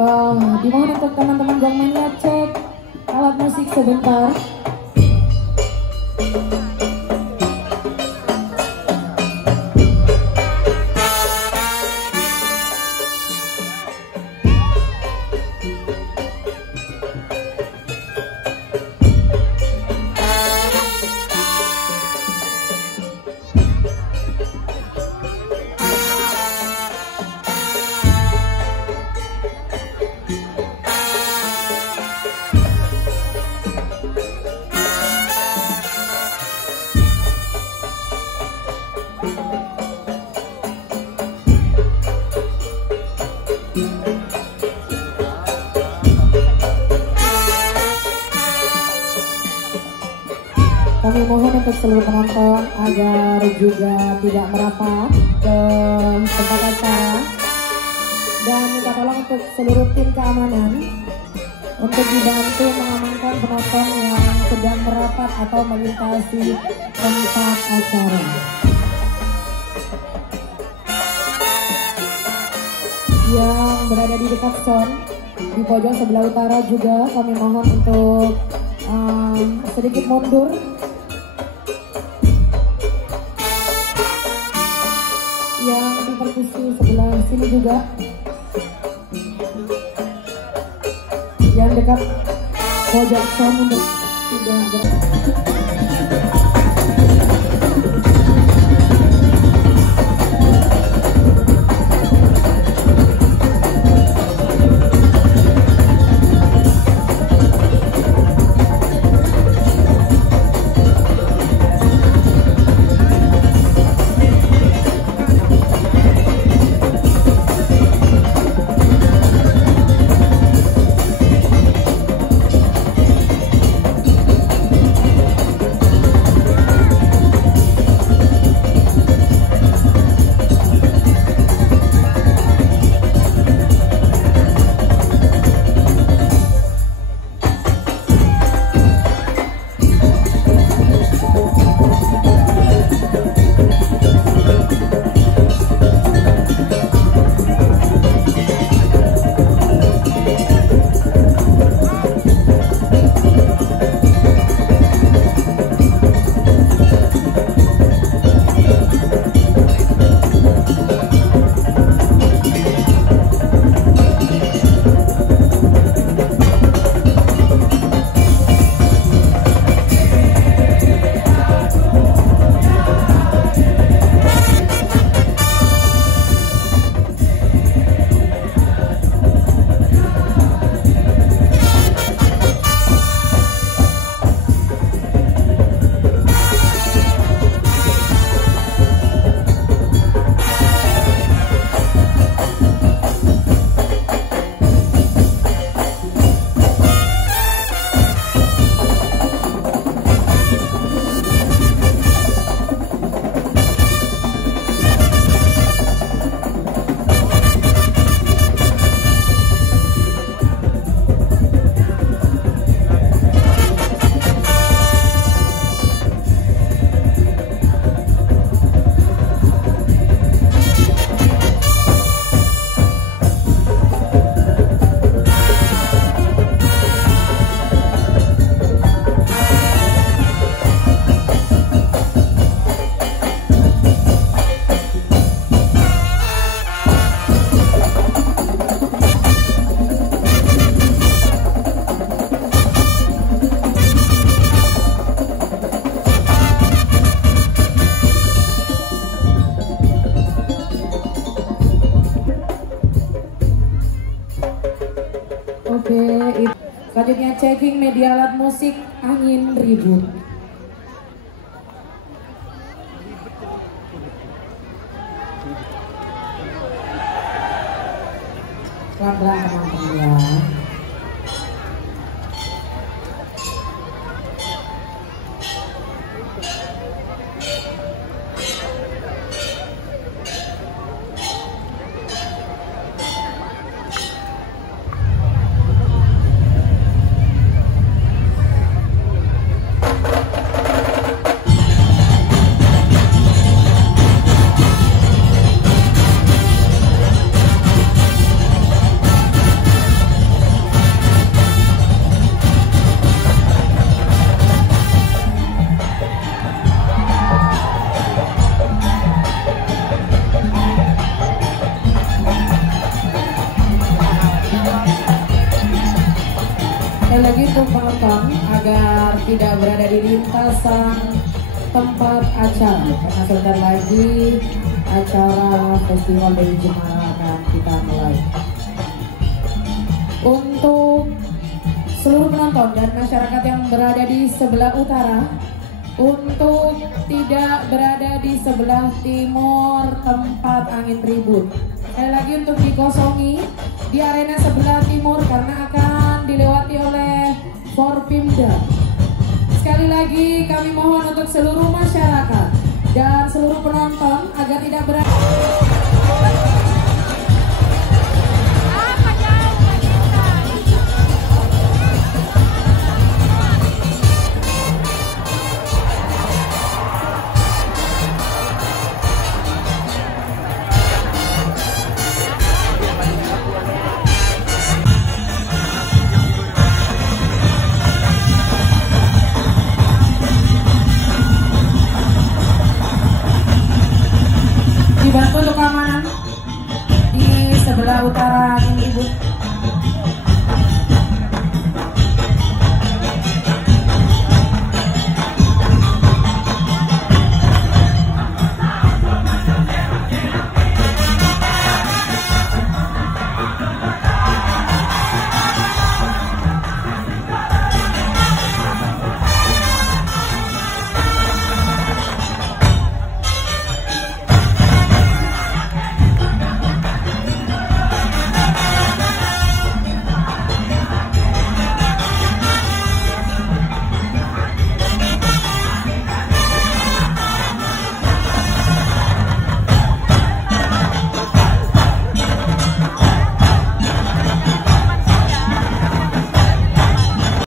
Dimohon untuk teman-teman gongmenya cek alat musik sebentar. Kami mohon untuk seluruh penonton agar juga tidak merapat ke tempat acara dan minta tolong untuk seluruh tim keamanan untuk dibantu mengamankan penonton yang sedang merapat atau melintasi tempat acara. Yang berada di dekat sound di pojok sebelah utara juga kami mohon untuk sedikit mundur. Yang di perkusi sebelah sini juga, yang dekat pojok sound untuk tidak gerak. Selanjutnya checking media alat musik angin ribut. Pelan-pelan teman-teman ya. Sekali lagi untuk penonton agar tidak berada di lintasan tempat acara, karena sebentar lagi acara Festival Dewi Jemara akan kita mulai. Untuk seluruh penonton dan masyarakat yang berada di sebelah utara, untuk tidak berada di sebelah timur tempat angin ribut, sekali lagi untuk dikosongi di arena sebelah timur karena akan dilewati oleh Forpimda. Sekali lagi kami mohon untuk seluruh masyarakat dan seluruh penonton agar tidak berada